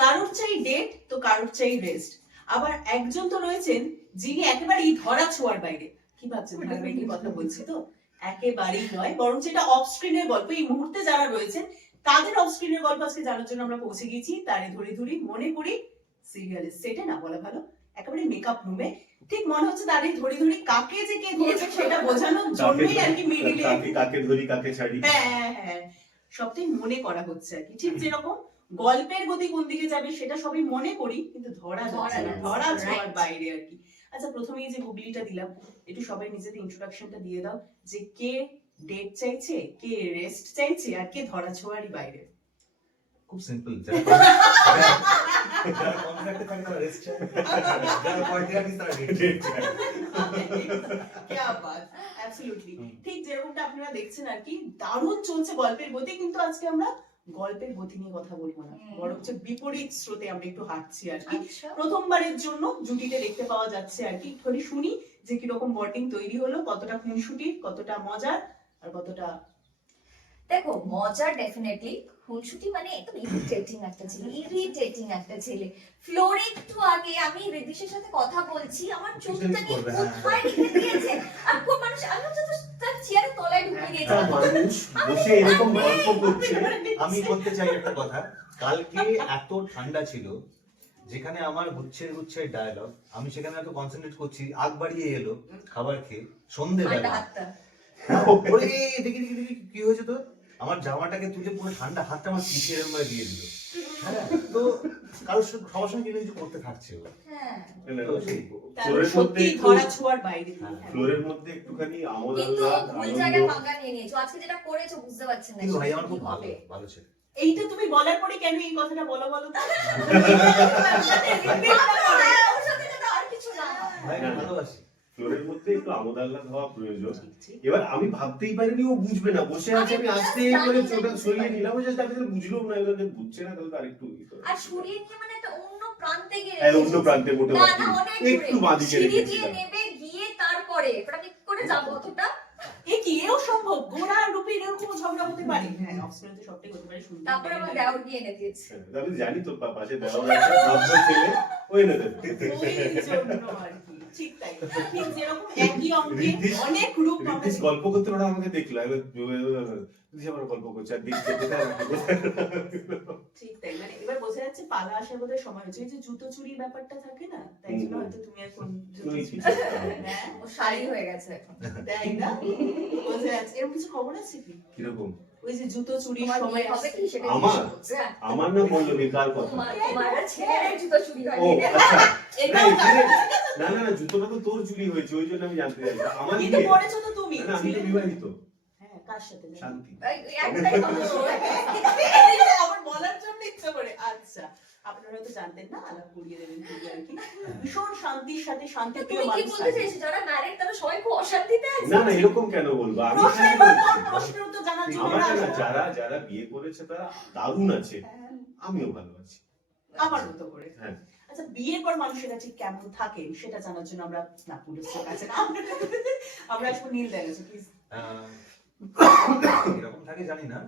কারোর চাই ডেট তো কারোর চাই রেস্ট, আবার একজন তো রয়েছেন যিনি একেবারেই ধরা ছোঁয়ার বাইরে। কি ভাবছেন ধারাবাহিকের কথা বলছি তো? একেবারেই নয়, বরং এটা অফ স্ক্রিনের গল্প। এই মুহূর্তে যারা রয়েছেন তাদের অফ স্ক্রিনের গল্প আজকে জানার জন্য আমরা পৌঁছে গেছি তারে ধরে ধরি মনে করি সিরিয়ালের সেটে, না বলা ভালো একেবারে মেকআপ রুমে। ঠিক মনে হচ্ছে দাঁড়িয়ে ধরে ধরি কাকে যে কে ধরেছে সেটা বোঝানোর জন্যই আর কি মিডিলে কাকে ধরি কাকে ছাড়ি, হ্যাঁ হ্যাঁ সবটাই মনে করা হচ্ছে আর কি। ঠিক যেরকম গল্পের গতি কোন দিকে যাবে সেটা সবই মনে করি, কিন্তু ধরা যাচ্ছে না, ধরা ছোঁয়ার বাইরে আর কি। আচ্ছা, প্রথমেই যে গুগলিটা দিলাম, একটু সবাই নিজেদের ইন্ট্রোডাকশনটা দিয়ে দাও, যে কে ডেট চাইছে, কে রেস্ট চাইছে, আর কে ধরা ছোঁয়ারই বাইরে। খুব সিম্পল, যারা কন্ট্রাক্টে থাকে তারা রেস্ট চায়, যারা কন্ট্রাক্টে তারা ডেট চায়। क्या बात, অ্যাবসলিউটলি ঠিক যেরকমটা আপনারা দেখছেন আর কি। দারুণ চলছে গল্পের গতি, কিন্তু আজকে আমরা গল্পের গতি নিয়ে কথা বলবো না, বরং বিপরীত স্রোতে আমরা একটু হাঁটছি আর কি। প্রথমবারের জন্য জুটিতে দেখতে পাওয়া যাচ্ছে আর কি। একটু শুনি যে কিরকম বন্ডিং তৈরি হলো, কতটা খুনসুটির, কতটা মজার, আর কতটা দেখো মজা ডেফিনেটলি। খুনসুটি মানে একদম ইরিটেটিং একটা ছেলে। ফ্লোরে একটু আগে আমি ঋদিশের সাথে কথা বলছি, আমার চোখটা কি কোথায় রেখে দিয়েছে, আর কোন মানুষ আমি তো তার চেয়ারের তলায় ঢুকে দিয়েছি। মানুষ বসে এরকম গল্প করছে। আমি বলতে চাই একটা কথা, কালকে এত ঠান্ডা ছিল, যেখানে আমার গুচ্ছের ডায়লগ, আমি সেখানে এত কনসেন্ট্রেট করছি, আগ বাড়িয়ে এলো খাবার খেয়ে সন্ধ্যেবেলা, ওরে দেখি দেখি দেখি কি হয়েছে তোর, আমার জামাটাকে তুলে পুরো ঠান্ডা হাতটা আমার পিছিয়ে এরকম ভাবে দিয়ে দিল। হ্যাঁ, তো কারোর সবার সঙ্গে কিছু করতে থাকছে ও। হ্যাঁ, ফ্লোরের মধ্যে একটুখানি আমোদ কিন্তু আহ্লাদ, ভুল আনন্দ। জায়গায় পাঙ্গা নিয়ে নিয়েছো, আজকে যেটা করেছো বুঝতে পারছেন না। কিন্তু ভাই আমার খুব ভালো ভালো ছিল। এইটা তুমি বলার পরে কেন এই কথাটা বলো বলো তো? ওর সাথে যেটা আর কিছু না। ভাই ভালোবাসি। ফ্লোরের মধ্যে একটু আমোদ আহ্লাদ হওয়া প্রয়োজন। এবার আমি ভাবতেই পারিনি ও বুঝবে না, বসে আছে আমি আস্তে করে চোখটা সরিয়ে নিলাম, ও জাস্ট আমি বুঝলো না, এবার বুঝছে না তাহলে তো আরেকটু আর সরিয়ে নিয়ে মানে একটা অন্য প্রান্তে গিয়ে অন্য প্রান্তে মোটে একটু বাঁদিকে সিঁড়ি দিয়ে রেখেছিলাম। নেবে গিয়ে তারপরে আমি কি করে যাবো অতটা? এ কি এও সম্ভব? গোড়া আর রূপে এরকম ঝগড়া হতে পারে? হ্যাঁ, অফস্ক্রিনে তো সবটাই হতে পারে। শুনতে তারপরে আমার দেওর গিয়ে এনে দিয়েছে। আমি জানি তোর পাশে দেওয়া আছে ভদ্র ছেলে, ওই না দেবে। ওই জন্য আর কি। ঠিক তাই। ঠিক যেরকম একই অঙ্কে অনেক রূপ আমরা ঋদ্ধিশ গল্প করতে ওরা আমাকে দেখলো, এবার ঋদ্ধিশ আমার গল্প করছে আর দেখতে কোথায় রাখি, কোথায় রাখি। ঠিক তাই। মানে এবার বোঝা যাচ্ছে পালা আসার বোধহয় সময় হচ্ছে। এই যে জুতো চুরির ব্যাপারটা থাকে না, তাই জন্য হয়তো তুমি আর কোন জুতো চুরি হ্যাঁ ও শাড়ি হয়ে গেছে এখন। তাই না? বোঝা যাচ্ছে। এরকম কিছু খবর আছে কি? কিরকম? ওই যে জুতো চুরির তোমার সময় বিয়ে হবে কি সেটা আমার? জিজ্ঞেস করছে। আমার না বললো কার কথা? তোমার ছেলের জুতো চুরি ও হয়নি। আচ্ছা, এটাও না না না, জুতোটা তো তোর চুরি হয়েছে, ওই জন্য আমি জানতে চাইছি। আমার কিন্তু বিয়ে? পড়েছো তো তুমি। না, আমি তো বিবাহিত। হ্যাঁ, কার সাথে জানো? শান্তি। একটাই মানুষ। এটা আমার বলার জন্য ইচ্ছা করে। আচ্ছা, আপনারা হয়তো জানতেন না, আলাপ করিয়ে দেবেন খুবই আর কি। ভীষণ শান্তির সাথে শান্তিপ্রিয় তুমি কি মানুষ বলতে চাইছো যারা ম্যারিড তারা সবাই খুব অশান্তিতে আছে? না না, এরকম কেন বলবো? আমি প্রশ্নের কেন উত্তর, বলছি? প্রশ্নের উত্তর জানার জন্য আমার না না, আসলে। যারা যারা বিয়ে করেছে তারা দারুণ আছে, আমিও ভালো আছি। আমার মতো করে। হ্যাঁ। আচ্ছা, বিয়ের পর মানুষের কাছে কেমন থাকে সেটা জানার জন্য আমরা না পুলিশের কাছে না আমরা আসবো নীল দেয় কাছে প্লিজ। এরকম থাকে জানি না,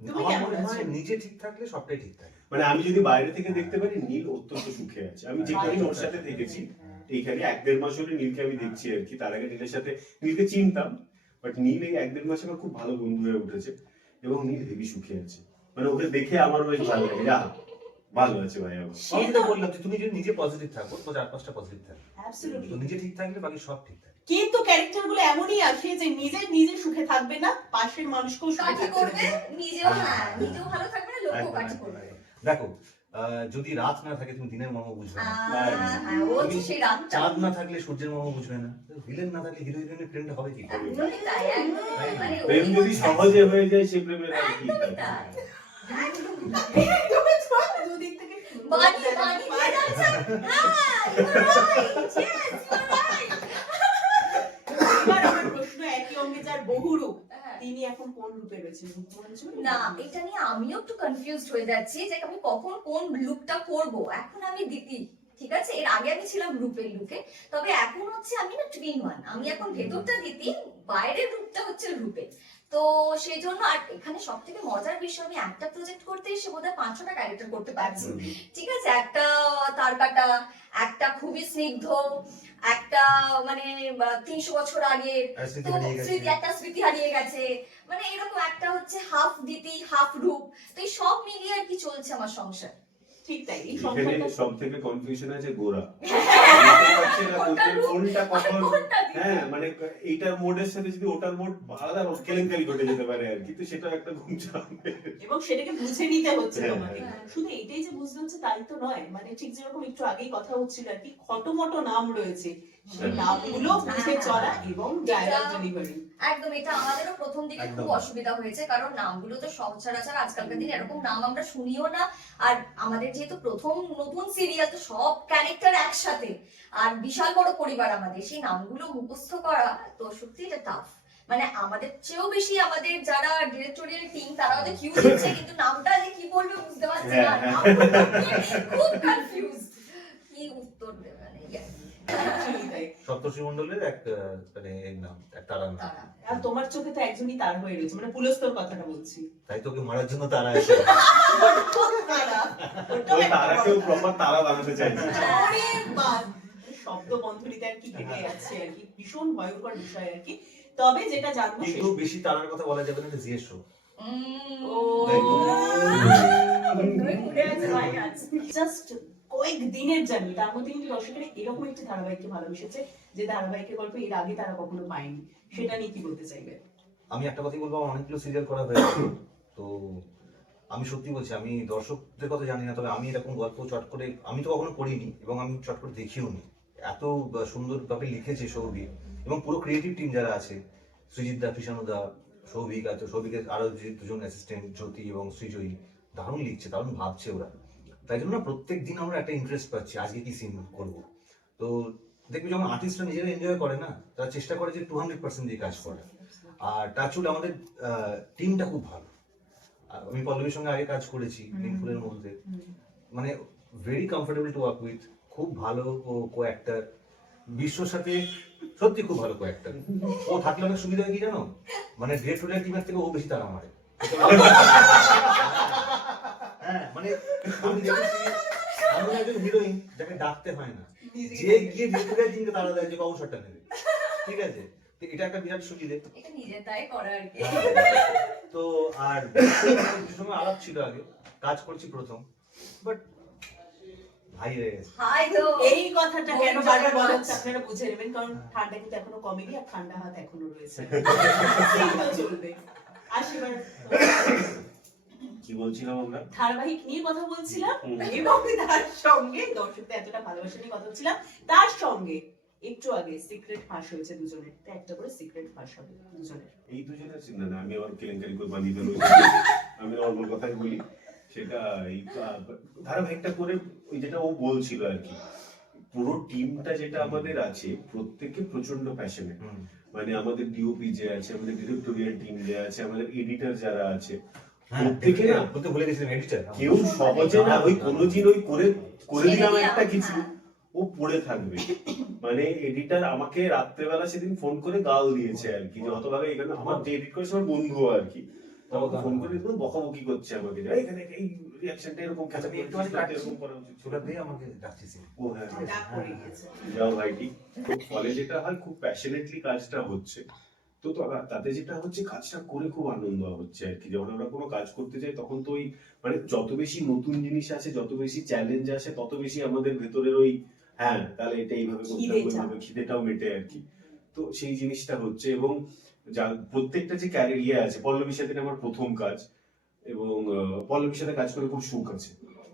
তুমি আমার কেমন মনে হয় আছো? নিজে ঠিক থাকলে সবটাই ঠিক থাকে। মানে আমি যদি বাইরে থেকে দেখতে পারি নীল অত্যন্ত সুখে আছে। আমি যেখানে ওর সাথে থেকেছি, এইখানে 1-1.5 মাস হলে নীলকে আমি দেখছি আর কি। তার আগে নীলের সাথে, নীলকে চিনতাম, বাট নীল এই 1-1.5 মাসে আমার খুব ভালো বন্ধু হয়ে উঠেছে, এবং নীল হেভি সুখে আছে। মানে ওকে দেখে আমার বেশ ভালো লাগে, যা ভালো আছে ভাই আমার। আমি তো বললাম যে তুমি যদি নিজে পজিটিভ থাকো তো 4-5টা পজিটিভ থাকবে, তো অ্যাবসলিউটলি। নিজে ঠিক থাকলে বাকি সব ঠিক থাকে। কিন্তু ক্যারেক্টার গুলো এমনই আসে যে নিজে সুখে থাকবে না, পাশের মানুষকেও সুখে কাঠি থাকতে করবে, দেবে। নিজেও হ্যাঁ নিজেও ভালো থাকবে না, লোকও একদম, কাঠি একদম, করবে। একদম। দেখো, যদি রাত না থাকে তুমি দিনের মর্ম বুঝবে না, হ্যাঁ, ও তো সেই রাতটা। চাঁদ না থাকলে সূর্যের মর্ম বুঝবে না, ভিলেন না থাকলে হিরো হিরোইনের প্রেমটা হবে কি করে? একদমই তাই, একদমই তাই। মানে প্রেম ওই যদি সহজে হয়ে যায়, সে প্রেমের আর কি একদমই থাকে? তাই। দুদিক থেকে বানি দিয়ে যাচ্ছে। হ্যাঁ, you are right. Yes, you are right. এবার আমার প্রশ্ন, একই অঙ্গে যার বহু রূপ, হ্যাঁ। তিনি এখন কোন রূপে রয়েছেন? রূপমঞ্জুরি? না, এটা নিয়ে আমিও একটু কনফিউজড হয়ে যাচ্ছি যে আমি কখন কোন লুকটা করব। এখন আমি দিতি, ঠিক আছে, এর আগে আমি ছিলাম রূপের লুকে, তবে এখন হচ্ছে আমি না টুইন ওয়ান। আমি এখন ভেতরটা দিতি, বাইরের রূপটা হচ্ছে রূপে। তো সেই জন্য, আর এখানে সব থেকে মজার বিষয়, আমি একটা প্রজেক্ট করতে এসে বোধহয় 5-6টা ক্যারেক্টার করতে পারছি। ঠিক আছে, একটা তারকাটা, একটা খুবই স্নিগ্ধ, একটা মানে 300 বছর আগের, তো একটা স্মৃতি হারিয়ে গেছে, মানে এরকম একটা হচ্ছে হাফ দিতি হাফ রূপ। তো এই সব মিলিয়ে আর কি চলছে আমার সংসার। ঠিক তাই, এই এখানে সংসারটা সব থেকে কনফিউশন আছে গোরা। কোনটা রূপ, কোনটা কখন, কোনটা দিতি? হ্যাঁ মানে এইটার মোডের সাথে যদি ওটার মোড আলাদা কেলেঙ্কারি ঘটে যেতে পারে আর কি, তো সেটা একটা ঘুম চাপে। এবং সেটাকে বুঝে নিতে হচ্ছে হ্যাঁ, তোমাকে। হ্যাঁ। শুধু এইটাই যে বুঝতে হচ্ছে তাই তো নয়, মানে ঠিক যেরকম একটু আগেই কথা হচ্ছিল আর কি, খটোমটো নাম রয়েছে, সেই হ্যাঁ। নামগুলো বুঝে চলা এবং ডায়ালগ ডেলিভারি। একদম, এটা আমাদেরও প্রথম দিকে খুব একদম। অসুবিধা হয়েছে, কারণ নামগুলো তো সচরাচর আজকালকার দিনে এরকম নাম আমরা শুনিও না। আর আমাদের যেহেতু প্রথম নতুন সিরিয়াল, তো সব ক্যারেক্টার একসাথে, আর বিশাল বড় পরিবার আমাদের, সেই নামগুলো মুখস্থ করা তো সত্যি এটা টাফ। মানে আমাদের চেয়েও বেশি আমাদের যারা ডিরেক্টোরিয়াল টিম, তারা ওদের কিউ দিচ্ছে, কিন্তু নামটা যে কি বলবে বুঝতে পারছে না, হ্যাঁ, খুব কনফিউজ কি উত্তর দেবে, মানে Actually তাই। সপ্তর্ষি মণ্ডলের এক মানে এর নাম, এক তারার নাম। তারা। আর তোমার চোখে তো একজনই তার হয়ে রয়েছে, মানে পুলস্তর কথাটা বলছি। তাই তোকে মারার জন্য তারা এসে তারা, ওটাও ওই একটা তারাকেও বড় প্রপার তারা বানাতে চাইছে। ওরে বাস, শব্দ বন্ধনীতে আর কি কেটে যাচ্ছে আর কি, ভীষণ ভয়ঙ্কর বিষয় আর কি। তবে যেটা জানবো কিন্তু বেশি তারার কথা বলা যাবে না, এটা জিএস শো। জাস্ট কয়েক দিনের জার্নি, তার মধ্যে কিন্তু দর্শকেরা এরকম একটি ধারাবাহিককে ভালোবেসেছে যে ধারাবাহিকের গল্প এর আগে তারা কখনো পায়নি, সেটা নিয়ে কি বলতে চাইবে? আমি একটা কথাই বলবো, আমার অনেকগুলো সিরিয়াল করা হয়েছে, তো আমি সত্যি বলছি, আমি দর্শকদের কথা জানি না, তবে আমি এরকম গল্প চট করে, আমি তো কখনো পড়িনি এবং আমি চট করে দেখিও নি। এত সুন্দরভাবে লিখেছে সৌভিক এবং পুরো ক্রিয়েটিভ টিম যারা আছে, সৃজিত দা, কৃষাণু দা, সৌভিক আছে, সৌভিকের আরো যে দুজন অ্যাসিস্ট্যান্ট জ্যোতি এবং সৃজয়ী, দারুণ লিখছে, দারুণ ভাবছে ওরা। তাই জন্য না প্রত্যেক দিন আমরা একটা ইন্টারেস্ট পাচ্ছি আজকে কি সিন করবো। তো দেখবি যখন আর্টিস্টরা নিজেরা এনজয় করে না, তারা চেষ্টা করে যে 200% দিয়ে কাজ করে। আর টাচউড আমাদের টিমটা খুব ভালো। আমি পল্লবীর সঙ্গে আগে কাজ করেছি নিমপুরের মধ্যে, মানে very comfortable to work with, খুব ভালো কো অ্যাক্টর, বিশ্বর সাথে সত্যি খুব ভালো কো অ্যাক্টর। ও থাকলে অনেক সুবিধা হয় কি জানো, মানে ডিরেক্টরিয়াল টিমের থেকে ও বেশি তারা মারে। হ্যাঁ মানে আমি দেখেছি এমন একজন হিরোইন যাকে ডাকতে হয় না, যে গিয়ে ডিরেক্টরিয়াল টিমকে তারা দেয় যে কখন শটটা নেবে, ঠিক আছে, তো এটা একটা বিরাট সুবিধে। এটা নিজের তাই করা আর কি। তো আর সঙ্গে আলাপ ছিল আগে, কাজ করছি প্রথম, বাট ভাই হয়ে গেছে। হাই তো এই কথাটা কেন বারবার বলা হচ্ছে আপনারা বুঝে নেবেন, কারণ ঠান্ডা কিন্তু এখনো কমেনি, আর ঠান্ডা হাত এখনো রয়েছে, এই তো চলবে। আশীর্বাদ, কি বলছিলাম আমরা? ধারাবাহিক নিয়ে কথা বলছিলাম হুম। এবং তার সঙ্গে দর্শকদের এতটা ভালোবাসা নিয়ে কথা বলছিলাম, তার সঙ্গে একটু আগে সিক্রেট ফাঁস হয়েছে দুজনের, তো একটা করে সিক্রেট ফাঁস হবে দুজনের। এই দুজনের চিন্তা না, আমি আবার কেলেঙ্কারি করে বানিয়ে ফেলবো। আমি নর্মাল কথাই বলি, সেটা এই ধারাবাহিকটা করে ওই যেটা ও বলছিল আর কি, পুরো টিমটা যেটা আমাদের আছে প্রত্যেকে প্রচন্ড প্যাশনেট। মানে আমাদের ডিওপি যে আছে, আমাদের ডিরেক্টোরিয়াল টিম যে আছে, আমাদের এডিটর যারা আছে, প্রত্যেকে না বলতে ভুলে গেছিলাম এডিটর। কেউ সহজে না ওই কোনোদিন ওই করে দিলাম একটা কিছু ও পড়ে থাকবে। মানে এডিটর আমাকে রাত্রেবেলা সেদিন ফোন করে গাল দিয়েছে আর কি, যে হতভাবে এখানে আমার যে এডিট করেছে আমার বন্ধু আর কি, আমাকে ফোন করে একদম বকাবকি করছে আমাকে, যে এখানে এই রিঅ্যাকশনটা এরকম আচ্ছা, আমি একটু আগে এরকম করা উচিত ছিল। ওটা দিয়ে আমাকে ডাকছিস। ও হ্যাঁ, ডাক পড়ে গিয়েছে। যাও ভাইটি। তো ফলে যেটা হয় খুব প্যাশনেটলি কাজটা হচ্ছে, তো তাতে যেটা হচ্ছে কাজটা করে খুব আনন্দ হচ্ছে আর কি। যখন আমরা কোনো কাজ করতে যাই তখন তো ওই মানে যত বেশি নতুন জিনিস আসে, যত বেশি চ্যালেঞ্জ আসে, তত বেশি আমাদের ভেতরের ওই হ্যাঁ তাহলে এটা এইভাবে করতে হবে, ওইভাবে খিদেটাও মেটে আর কি। তো সেই জিনিসটা হচ্ছে, এবং প্রত্যেকটা যে ক্যারিয়ার আছে, পল্লবীর সাথে আমার প্রথম কাজ, এবং পল্লবীর সাথে কাজ করে খুব সুখ আছে।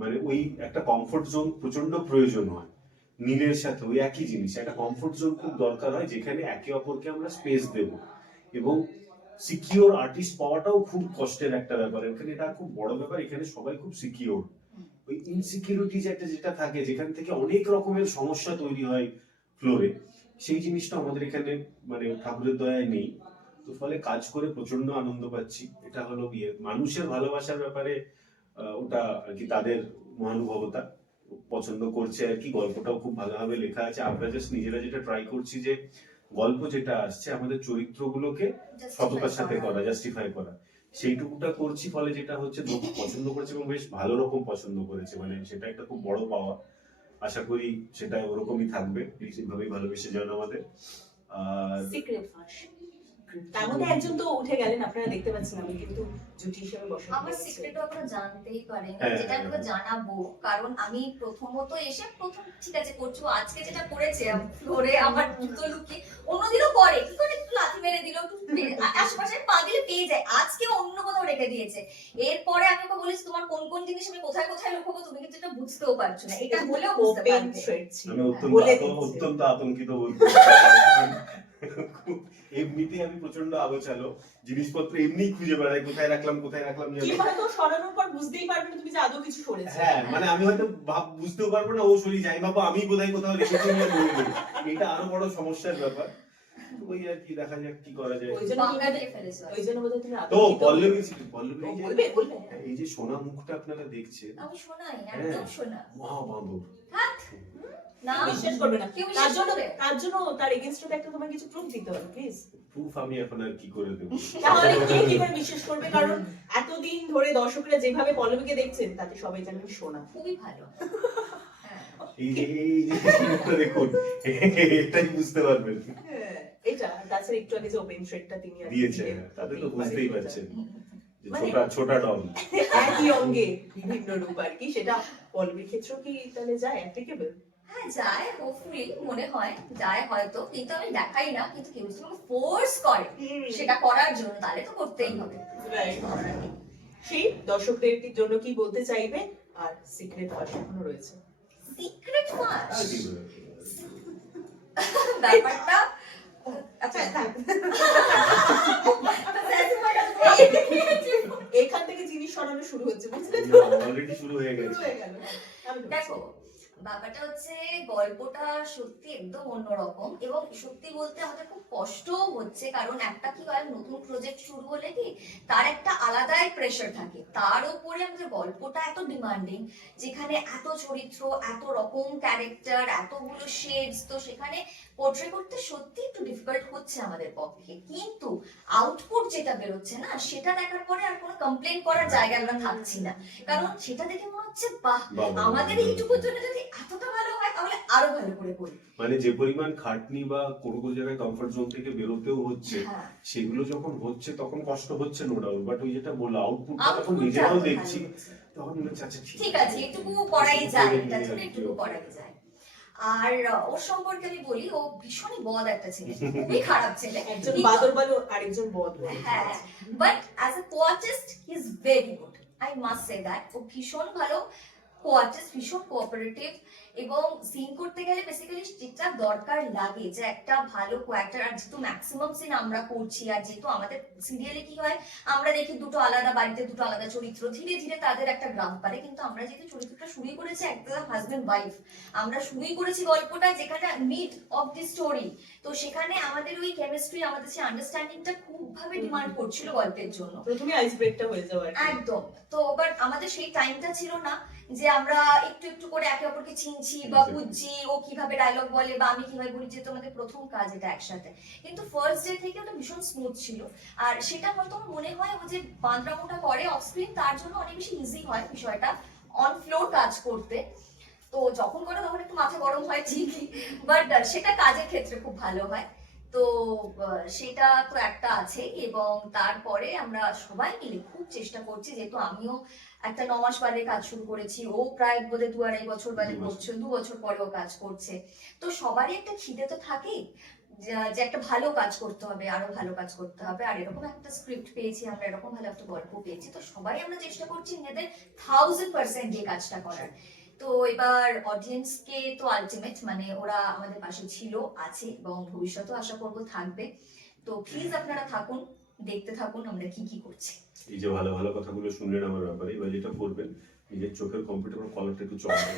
মানে ওই একটা কমফোর্ট জোন প্রচন্ড প্রয়োজন হয়। নীলের সাথে ওই একই জিনিস, একটা কমফোর্ট জোন খুব দরকার হয়, যেখানে একে অপরকে আমরা স্পেস দেব। এবং সিকিউর আর্টিস্ট পাওয়াটাও খুব কষ্টের একটা ব্যাপার, এখানে এটা খুব বড় ব্যাপার, এখানে সবাই খুব সিকিউর। ওই ইনসিকিউরিটি যেটা থাকে, যেখান থেকে অনেক রকমের সমস্যা তৈরি হয় ফ্লোরে, সেই জিনিসটা আমাদের এখানে মানে ঠাকুরের দয়ায় নেই। তো ফলে কাজ করে প্রচন্ড আনন্দ পাচ্ছি। এটা হলো মানুষের ভালোবাসার ব্যাপারে, ওটা আর কি তাদের মহানুভবতা, পছন্দ করছে আর কি। গল্পটাও খুব ভালোভাবে লেখা আছে। আমরা জাস্ট নিজেরা যেটা ট্রাই করছি যে গল্প যেটা আসছে আমাদের চরিত্রগুলোকে সততার সাথে করা, জাস্টিফাই করা, সেইটুকুটা করছি, ফলে যেটা হচ্ছে লোক পছন্দ করেছে এবং বেশ ভালো রকম পছন্দ করেছে, মানে সেটা একটা খুব বড় পাওয়া। আশা করি সেটা ওরকমই থাকবে, প্লিজ এভাবেই ভালোবেসে যান আমাদের। আর সিক্রেট ফাঁস, তার মধ্যে একজন তো উঠে গেলেন, আপনারা দেখতে পাচ্ছেন, আমি কিন্তু জুটি হিসেবে বসে আমার সিক্রেটও আপনারা জানতেই পারেন, হ্যাঁ, যেটা আপনাকে জানাবো, কারণ আমি প্রথমত এসে প্রথম ঠিক আছে করছো, আজকে যেটা করেছে ফ্লোরে আমার জুতো লুকিয়ে, অন্যদিনও করে কি করে, একটু লাথি মেরে দিল, একটু আশেপাশে পা দিলে পেয়ে যায়, আজকে অন্য কোথাও রেখে দিয়েছে। এরপরে আমি ওকে বলেছি তোমার কোন কোন জিনিস আমি কোথায় কোথায় লুকাবো, তুমি কিন্তু এটা বুঝতেও পারছো না, এটা হলেও বুঝতে ওপেন পারবে। থ্রেড ছিল, আমি বলে দিচ্ছে। অত্যন্ত আতঙ্কিত বলতে এমনিতেই আমি প্রচন্ড আগোছালো, জিনিসপত্র এমনি খুঁজে বেড়াই, কোথায় রাখলাম কি হয়তো সরানোর পর বুঝতেই পারবে না তুমি যে আদৌ কিছু সরেছে। হ্যাঁ, মানে আমি হয়তো বুঝতেও পারবো না, ও সরি যাই বাবা, আমি বোধহয় কোথাও রেখেছি বলে বলে দেবো। এটা আরো বড় সমস্যার ব্যাপার। ওই আর কি, দেখা যাক কি করা যায়। ওই জন্য বাঙ্গা দিয়ে ফেলেছো। ওই জন্য বোধহয় তুমি তো আতঙ্কিত। পল্লবী ও, এই যে- বলবে বলবে। এই যে সোনা মুখটা আপনারা দেখছেন, আমি শোনাই, একদম শোনা। মহাবাঁদর। না বিশ্বাস করবে না, কেউ তার বিশ্বাস জন্য করবে? তার এগেইনস্টে একটা তোমার কিছু প্রুফ দিতে হবে প্লিজ। প্রুফ আমি এখন আর কি করে দেবো? তাহলে কে কি করে বিশ্বাস করবে, কারণ এতদিন ধরে দর্শকরা যেভাবে পল্লবীকে দেখছেন তাতে সবাই জানেন শোনা। খুবই ভালো। হ্যাঁ। এই যে মুখটা দেখুন, এটাই বুঝতে পারবেন। এটা তাছাড়া একটু আগে যে ওপেন থ্রেডটা তিনি আর কি দিয়েছে, দিলেন, তাদের তো হতেই বুঝতেই পারে পারছেন যে মানে- ছোটা ডন। একই অঙ্গে বিভিন্ন রূপ আর কি, সেটা পল্লবীর ক্ষেত্রেও কি তাহলে যায় অ্যাপ্লিকেবল? হ্যাঁ যায়, হোপফুলি মনে হয় যায় হয়তো, কিন্তু আমি দেখাই না, কিন্তু কেউ যদি ফোর্স করে সেটা করার জন্য তাহলে তো করতেই হবে। সেই দর্শকদের জন্য কি বলতে চাইবে, আর সিক্রেট ফাঁস এখনো রয়েছে? সিক্রেট ফাঁস ব্যাপারটা আচ্ছা থাক। এখান থেকে জিনিস সরানো শুরু হচ্ছে, বুঝলে তো? অলরেডি শুরু হয়ে শুরু গেছে। হয়ে গেল। আমি দেখো ব্যাপারটা হচ্ছে গল্পটা সত্যি একদম অন্যরকম, এবং সত্যি বলতে আমাদের খুব কষ্টও হচ্ছে, কারণ একটা কি হয়, নতুন প্রজেক্ট শুরু হলে কি তার একটা আলাদাই প্রেশার থাকে, তার উপরে আমাদের গল্পটা এত ডিমান্ডিং, যেখানে এত চরিত্র, এত রকম ক্যারেক্টার, এতগুলো শেডস, তো সেখানে পোর্ট্রে করতে সত্যি একটু ডিফিকাল্ট হচ্ছে আমাদের পক্ষে, কিন্তু আউটপুট যেটা বেরোচ্ছে না, সেটা দেখার পরে আর কোনো কমপ্লেন করার জায়গা আমরা থাকছি না, কারণ সেটা দেখে মনে হচ্ছে বাহ, আমাদের এইটুকুর জন্য যদি এতটা ভালো হয় তাহলে আরো ভালো করে করি। মানে যে পরিমাণ খাটনি বা কোনো কোনো জায়গায় কমফর্ট জোন থেকে বেরোতেও হচ্ছে, হ্যাঁ, সেগুলো যখন হচ্ছে তখন কষ্ট হচ্ছে নো ডাউট, বাট ওই যেটা বললো আউটপুটটা যখন আউটপুটটা নিজেরাও ভালো দেখছি হচ্ছে। তখন মনে হচ্ছে আচ্ছা ঠিক আছে, এটুকু করাই যায়, এটার জন্য এটুকু করাই যায়। আর ওর সম্পর্কে আমি বলি, ও ভীষণই বদ একটা ছেলে, খুবই খারাপ ছেলে, একজন বাদর বলো, আরেকজন বদ বলো। হ্যাঁ, but as a artist he is very good, I must say that. ও ভীষণ ভালো কোয়ার্টিস্ট, ভীষণ কোঅপারেটিভ, এবং সিন করতে গেলে বেসিক্যালি যেটা দরকার লাগে যে একটা ভালো কোয়াক্টার, আর যেহেতু ম্যাক্সিমাম সিন আমরা করছি, আর যেহেতু আমাদের সিরিয়ালে কি হয়, আমরা দেখি দুটো আলাদা বাড়িতে দুটো আলাদা চরিত্র, ধীরে ধীরে তাদের একটা গ্রাফ বাড়ে, কিন্তু আমরা যেহেতু চরিত্রটা শুরুই করেছি একদম হাজবেন্ড ওয়াইফ, আমরা শুরুই করেছি গল্পটা যেখানে মিড অফ দি স্টোরি, তো সেখানে আমাদের ওই কেমিস্ট্রি, আমাদের সেই আন্ডারস্ট্যান্ডিংটা খুব ভাবে ডিমান্ড করছিল গল্পের জন্য, প্রথমে আইস ব্রেকটা হয়ে যাওয়া আর কি। একদম। তো বাট আমাদের সেই টাইমটা ছিল না যে আমরা একটু একটু করে একে অপরকে চিনছি বা বুঝছি, ও কিভাবে ডায়লগ বলে বা আমি কিভাবে বলি, যেহেতু আমাদের প্রথম কাজ এটা একসাথে, কিন্তু ফার্স্ট ডে থেকে ওটা ভীষণ স্মুথ ছিল, আর সেটা হয়তো আমার মনে হয় ও যে বাঁদরামোটা করে অফ স্ক্রিন, তার জন্য অনেক বেশি ইজি হয় বিষয়টা অন ফ্লোর কাজ করতে, তো যখন করে তখন একটু মাথা গরম হয় ঠিকই, বাট সেটা কাজের ক্ষেত্রে খুব ভালো হয়। তো সেটা তো একটা আছে, এবং তারপরে আমরা সবাই মিলে খুব চেষ্টা করছি, যেহেতু আমিও একটা 9 মাস বাদে কাজ শুরু করেছি, ও প্রায় বোধহয় 2-2.5 বছর বাদে করছে, 2 বছর পরেও কাজ করছে, তো সবারই একটা খিদে তো থাকেই যে একটা ভালো কাজ করতে হবে, আরো ভালো কাজ করতে হবে, আর এরকম একটা স্ক্রিপ্ট পেয়েছি আমরা, এরকম ভালো একটা গল্প পেয়েছি, তো সবাই আমরা চেষ্টা করছি নিজেদের 1000% দিয়ে কাজটা করার। তো এবার অডিয়েন্সকে তো আলটিমেট, মানে ওরা আমাদের পাশে ছিল, আছে, এবং ভবিষ্যতেও আশা করব থাকবে, তো প্লিজ আপনারা থাকুন, দেখতে থাকুন আমরা কি কি করছি। এই যে ভালো ভালো কথাগুলো শুনলেন আমার ব্যাপারে, এবার যেটা করবেন নিজের চোখের কম্পিউটার কলারটা একটু চড়াবেন।